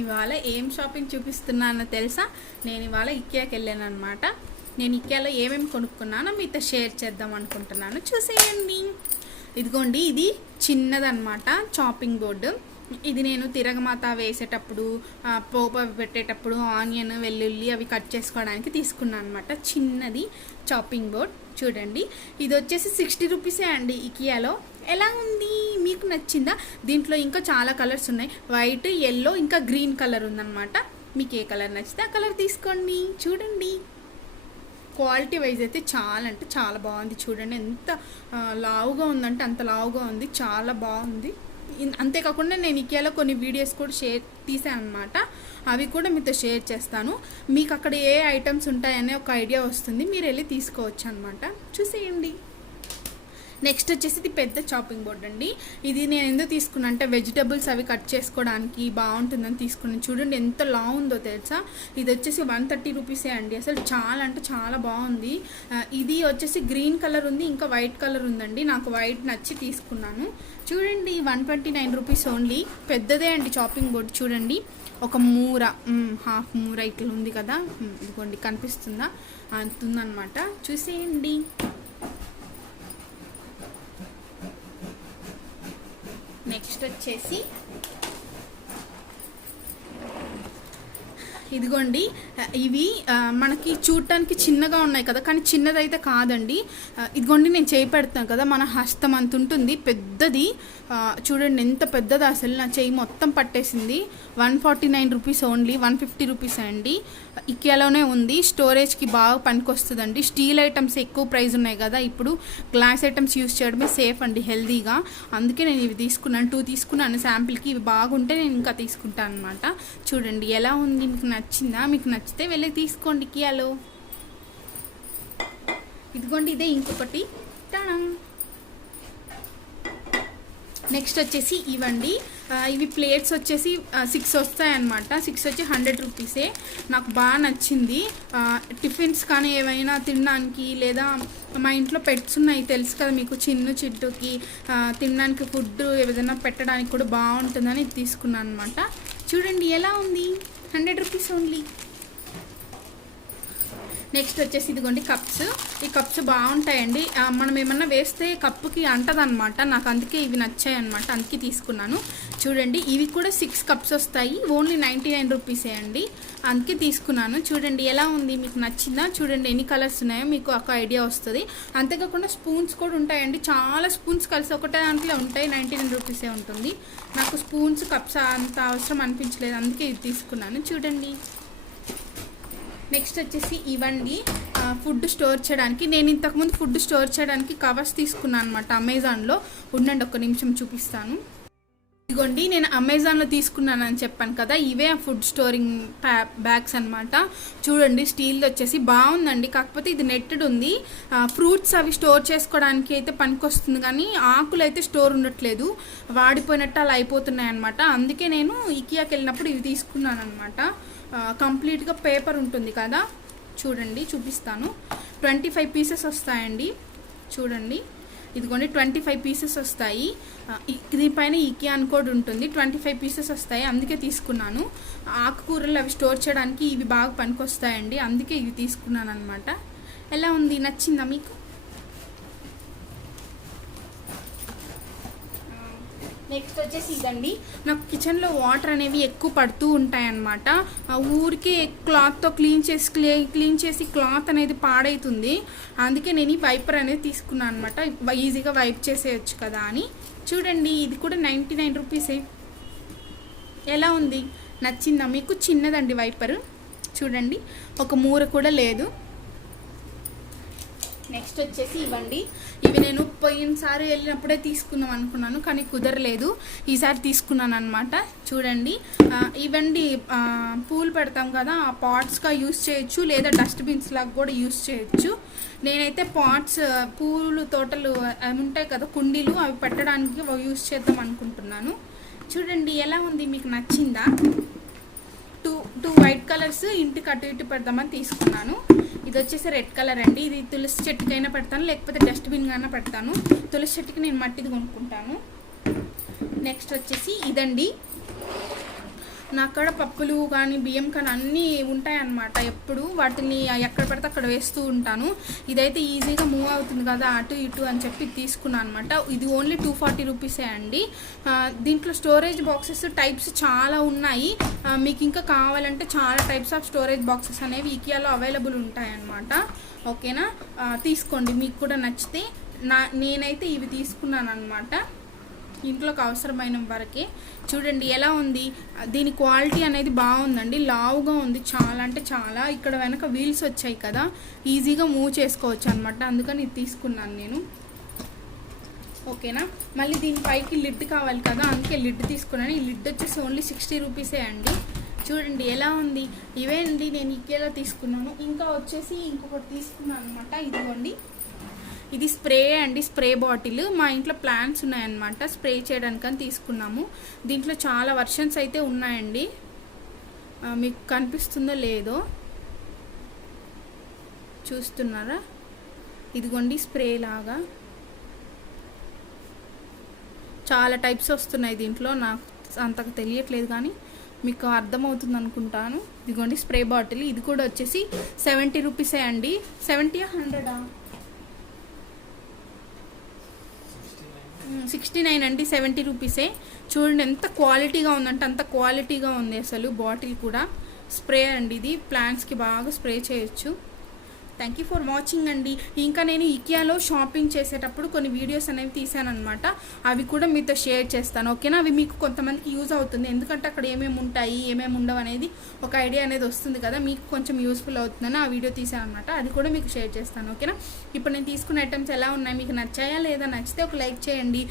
ఇవాళ ఏం షాపింగ్ చూపిస్తున్నానో తెలుసా? నేను ఇవాళ ఇక్కియాకి వెళ్ళాను అనమాట. నేను ఇక్కియాలో ఏమేమి కొనుక్కున్నానో మీతో షేర్ చేద్దాం అనుకుంటున్నాను, చూసేయండి. ఇదిగోండి, ఇది చిన్నదన్నమాట చాపింగ్ బోర్డు. ఇది నేను తిరగమాత వేసేటప్పుడు, పోపు అవి పెట్టేటప్పుడు, ఆనియన్ వెల్లుల్లి అవి కట్ చేసుకోవడానికి తీసుకున్నాను అనమాట. చిన్నది చాపింగ్ బోర్డ్ చూడండి. ఇది వచ్చేసి 60 రూపీసే అండి ఇకియాలో. ఎలా ఉంది, మీకు నచ్చిందా? దీంట్లో ఇంకా చాలా కలర్స్ ఉన్నాయి. వైట్, ఎల్లో, ఇంకా గ్రీన్ కలర్ ఉందన్నమాట. మీకు ఏ కలర్ నచ్చితే ఆ కలర్ తీసుకోండి. చూడండి, క్వాలిటీ వైజ్ అయితే చాలా అంటే చాలా బాగుంది. చూడండి ఎంత లావుగా ఉందంటే అంత లావుగా ఉంది, చాలా బాగుంది. అంతేకాకుండా నేను ఇకియాలో కొన్ని వీడియోస్ కూడా తీసాను అనమాట. అవి కూడా మీతో షేర్ చేస్తాను. మీకు అక్కడ ఏ ఐటమ్స్ ఉంటాయనే ఒక ఐడియా వస్తుంది, మీరు వెళ్ళి తీసుకోవచ్చు అనమాట. చూసేయండి. నెక్స్ట్ వచ్చేసి ఇది పెద్ద చాపింగ్ బోర్డ్ అండి. ఇది నేను ఎందుకు తీసుకున్నా అంటే వెజిటబుల్స్ అవి కట్ చేసుకోవడానికి బాగుంటుందని తీసుకున్నాను. చూడండి ఎంత లావు ఉందో తెలుసా. ఇది వచ్చేసి 130 రూపీసే అండి. అసలు చాలా అంటే చాలా బాగుంది. ఇది వచ్చేసి గ్రీన్ కలర్ ఉంది, ఇంకా వైట్ కలర్ ఉందండి. నాకు వైట్ నచ్చి తీసుకున్నాను. చూడండి, 129 రూపీస్ ఓన్లీ. పెద్దదే అండి చాపింగ్ బోర్డ్. చూడండి, ఒక మూర, హాఫ్ మూర ఇట్లా ఉంది కదా, ఇదిగోండి కనిపిస్తుందా, అంతుందన్నమాట. చూసేయండి. నెక్స్ట్ వచ్చేసి ఇదిగోండి, ఇవి మనకి చూడటానికి చిన్నగా ఉన్నాయి కదా, కానీ చిన్నదైతే కాదండి. ఇదిగోండి, నేను చేయి పెడతాను కదా, మన హస్తం అంత ఉంటుంది, పెద్దది. చూడండి ఎంత పెద్దది, అసలు నా చేయి మొత్తం పట్టేసింది. 149 రూపీస్ ఓన్లీ. 150 రూపీస్ అండి. ఇకియాలోనే ఉంది. స్టోరేజ్కి బాగా పనికొస్తుందండి. స్టీల్ ఐటమ్స్ ఎక్కువ ప్రైస్ ఉన్నాయి కదా, ఇప్పుడు గ్లాస్ ఐటమ్స్ యూస్ చేయడమే సేఫ్ అండి, హెల్తీగా. అందుకే నేను ఇవి తీసుకున్నాను. 2 తీసుకున్నాను శాంపిల్కి. ఇవి బాగుంటే నేను ఇంకా తీసుకుంటాను అనమాట. చూడండి ఎలా ఉంది, మీకు నచ్చిందా? మీకు నచ్చితే వెళ్ళి తీసుకోండి ఇకియాలో. ఇదిగోండి, ఇదే ఇంకొకటి. టాణం. నెక్స్ట్ వచ్చేసి ఇవ్వండి, ఇవి ప్లేట్స్ వచ్చేసి 6 వస్తాయన్నమాట. 6 వచ్చి 100 రూపీసే. నాకు బాగా నచ్చింది. టిఫిన్స్ కానీ ఏమైనా తినడానికి, లేదా మా ఇంట్లో పెట్స్ ఉన్నాయి తెలుసు కదా మీకు, చిట్టుకి తినడానికి ఫుడ్ ఏదైనా పెట్టడానికి కూడా బాగుంటుందని తీసుకున్నాను అనమాట. చూడండి ఎలా ఉంది, 100 రూపీస్ ఓన్లీ. నెక్స్ట్ వచ్చేసి ఇదిగోండి కప్స్. ఈ కప్స్ బాగుంటాయండి, మనం ఏమన్నా వేస్తే కప్పుకి అంటదనమాట. నాకు అందుకే ఇవి నచ్చాయి అనమాట, అందుకే తీసుకున్నాను. చూడండి ఇవి కూడా 6 కప్స్ వస్తాయి, ఓన్లీ 99 రూపీసే అండి, అందుకే తీసుకున్నాను. చూడండి ఎలా ఉంది, మీకు నచ్చిందా? చూడండి ఎన్ని కలర్స్ ఉన్నాయో మీకు ఒక ఐడియా వస్తుంది. అంతేకాకుండా స్పూన్స్ కూడా ఉంటాయండి, చాలా స్పూన్స్ కలిసి ఒకటే దాంట్లో ఉంటాయి. 99 రూపీసే ఉంటుంది. నాకు స్పూన్స్ కప్స్ అంత అవసరం అనిపించలేదు, అందుకే ఇది తీసుకున్నాను. చూడండి నెక్స్ట్ వచ్చేసి ఇవ్వండి ఫుడ్ స్టోర్ చేయడానికి. నేను ఇంతకుముందు ఫుడ్ స్టోర్ చేయడానికి కవర్స్ తీసుకున్నాను అనమాట అమెజాన్లో. ఉండండి ఒక్క నిమిషం చూపిస్తాను. ఇదిగోండి నేను అమెజాన్లో తీసుకున్నాను అని చెప్పాను కదా, ఇవే ఫుడ్ స్టోరింగ్ బ్యాగ్స్ అనమాట. చూడండి స్టీల్ది వచ్చేసి బాగుందండి, కాకపోతే ఇది నెట్టెడ్ ఉంది. ఫ్రూట్స్ అవి స్టోర్ చేసుకోవడానికి అయితే పనికొస్తుంది, కానీ ఆకులు అయితే స్టోర్ ఉండట్లేదు, వాడిపోయినట్టు అలా అయిపోతున్నాయి అనమాట. అందుకే నేను ఇకియాకి వెళ్ళినప్పుడు ఇవి తీసుకున్నాను అనమాట. కంప్లీట్గా పేపర్ ఉంటుంది కదా, చూడండి చూపిస్తాను. 25 పీసెస్ వస్తాయండి. చూడండి ఇదిగోండి 25 పీసెస్ వస్తాయి. దీనిపైన ఇకియా అని కూడా ఉంటుంది. 25 పీసెస్ వస్తాయి, అందుకే తీసుకున్నాను. ఆకుకూరలు అవి స్టోర్ చేయడానికి ఇవి బాగా పనికొస్తాయండి, అందుకే ఇవి తీసుకున్నాను అనమాట. ఎలా ఉంది, నచ్చిందా మీకు? నెక్స్ట్ వచ్చేసి ఇదండి, నాకు కిచెన్లో వాటర్ అనేవి ఎక్కువ పడుతూ ఉంటాయన్నమాట. ఊరికే క్లాత్తో క్లీన్ చేసి క్లాత్ అనేది పాడవుతుంది. అందుకే నేను ఈ వైపర్ అనేది తీసుకున్నాను అనమాట, ఈజీగా వైప్ చేసేయచ్చు కదా అని. చూడండి ఇది కూడా 99 రూపీసే. ఎలా ఉంది, నచ్చిందా మీకు? చిన్నదండి వైపర్, చూడండి ఒక మూర కూడా లేదు. నెక్స్ట్ వచ్చేసి ఇవ్వండి, ఇవి నేను పోయినసారి వెళ్ళినప్పుడే తీసుకుందాం అనుకున్నాను, కానీ కుదరలేదు, ఈసారి తీసుకున్నాను అనమాట. చూడండి ఇవ్వండి పూలు పెడతాం కదా, ఆ పాట్స్గా యూస్ చేయొచ్చు, లేదా డస్ట్బిన్స్ లాగా కూడా యూస్ చేయొచ్చు. నేనైతే పాట్స్, పూలు తోటలు అవి ఉంటాయి కదా కుండీలు, అవి పెట్టడానికి యూస్ చేద్దాం అనుకుంటున్నాను. చూడండి ఎలా ఉంది, మీకు నచ్చిందా? టూ వైట్ కలర్స్ ఇంటికి అటు ఇటు పెడదామని తీసుకున్నాను. ఇది వచ్చేసి రెడ్ కలర్ అండి, ఇది తులసి చెట్టుకైనా పెడతాను, లేకపోతే డస్ట్బిన్ అయినా పెడతాను. తులసి చెట్టుకి నేను మట్టిది కొనుక్కుంటాను. నెక్స్ట్ వచ్చేసి ఇదండి, నా అక్కడ పప్పులు కానీ బియ్యం కానీ అన్నీ ఉంటాయన్నమాట. ఎప్పుడు వాటిని ఎక్కడ పడితే అక్కడ వేస్తూ ఉంటాను. ఇదైతే ఈజీగా మూవ్ అవుతుంది కదా అటు ఇటు అని చెప్పి తీసుకున్నాను అనమాట. ఇది ఓన్లీ 240 రూపీసే అండి. దీంట్లో స్టోరేజ్ బాక్సెస్ టైప్స్ చాలా ఉన్నాయి, మీకు ఇంకా కావాలంటే చాలా టైప్స్ ఆఫ్ స్టోరేజ్ బాక్సెస్ అనేవి ఇకియాలో అవైలబుల్ ఉంటాయన్నమాట. ఓకేనా, తీసుకోండి మీకు కూడా నచ్చితే. నేనైతే ఇవి తీసుకున్నాను అనమాట, ఇంట్లోకి అవసరమైన వరకే. చూడండి ఎలా ఉంది, దీని క్వాలిటీ అనేది బాగుందండి, లావుగా ఉంది, చాలా అంటే చాలా. ఇక్కడ వెనక వీల్స్ వచ్చాయి కదా, ఈజీగా మూవ్ చేసుకోవచ్చు అనమాట, అందుకని ఇది తీసుకున్నాను నేను. ఓకేనా, మళ్ళీ దీనిపైకి లిడ్ కావాలి కదా, అందుకే లిడ్ తీసుకున్నాను. ఈ లిడ్ వచ్చేసి ఓన్లీ 60 రూపీసే అండి. చూడండి ఎలా ఉంది, ఇవే అండి నేను ఇకేలా తీసుకున్నాను. ఇంకా వచ్చేసి ఇంకొకటి తీసుకున్నాను అనమాట, ఇదిగోండి ఇది స్ప్రే అండి, స్ప్రే బాటిల్. మా ఇంట్లో ప్లాంట్స్ ఉన్నాయన్నమాట, స్ప్రే చేయడానికని తీసుకున్నాము. దీంట్లో చాలా వర్షన్స్ అయితే ఉన్నాయండి, మీకు కనిపిస్తుందో లేదో చూస్తున్నారా? ఇదిగోండి స్ప్రే లాగా చాలా టైప్స్ వస్తున్నాయి దీంట్లో, నాకు అంతగా తెలియట్లేదు కానీ మీకు అర్థమవుతుంది అనుకుంటాను. ఇదిగోండి స్ప్రే బాటిల్, ఇది కూడా వచ్చేసి 70 రూపీసే అండి. 70 100 69 అండి, 70 రూపీసే. చూడండి ఎంత క్వాలిటీగా ఉందంటే అంత క్వాలిటీగా ఉంది అసలు. బాటిల్ కూడా స్ప్రే అండి, ఇది ప్లాంట్స్కి బాగా స్ప్రే చేయొచ్చు. థ్యాంక్ యూ ఫర్ వాచింగ్ అండి. ఇంకా నేను ఇకియాలో షాపింగ్ చేసేటప్పుడు కొన్ని వీడియోస్ అనేవి తీసానమాట, అవి కూడా మీతో షేర్ చేస్తాను. ఓకేనా, అవి మీకు కొంతమందికి యూజ్ అవుతుంది, ఎందుకంటే అక్కడ ఏమేమి ఉంటాయి ఏమేమి ఉండవు అనేది ఒక ఐడియా అనేది వస్తుంది కదా, మీకు కొంచెం యూస్ఫుల్ అవుతుందని ఆ వీడియో తీసాను అనమాట, అది కూడా మీకు షేర్ చేస్తాను. ఓకేనా, ఇప్పుడు నేను తీసుకున్న ఐటమ్స్ ఎలా ఉన్నాయి, మీకు నచ్చాయా లేదా? నచ్చితే ఒక లైక్ చేయండి.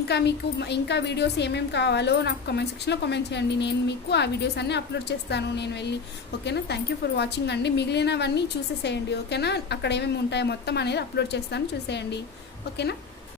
ఇంకా మీకు ఇంకా వీడియోస్ ఏమేమి కావాలో నాకు కామెంట్ సెక్షన్లో కామెంట్ చేయండి, నేను మీకు ఆ వీడియోస్ అన్నీ అప్లోడ్ చేస్తాను నేను వెళ్ళి. ఓకేనా, థ్యాంక్ యూ ఫర్ వాచింగ్ అండి. మిగిలినవన్నీ చూసేసేయండి. ఓకేనా, అక్కడ ఏమేమి ఉంటాయో మొత్తం అనేది అప్లోడ్ చేస్తాను, చూసేయండి. ఓకేనా.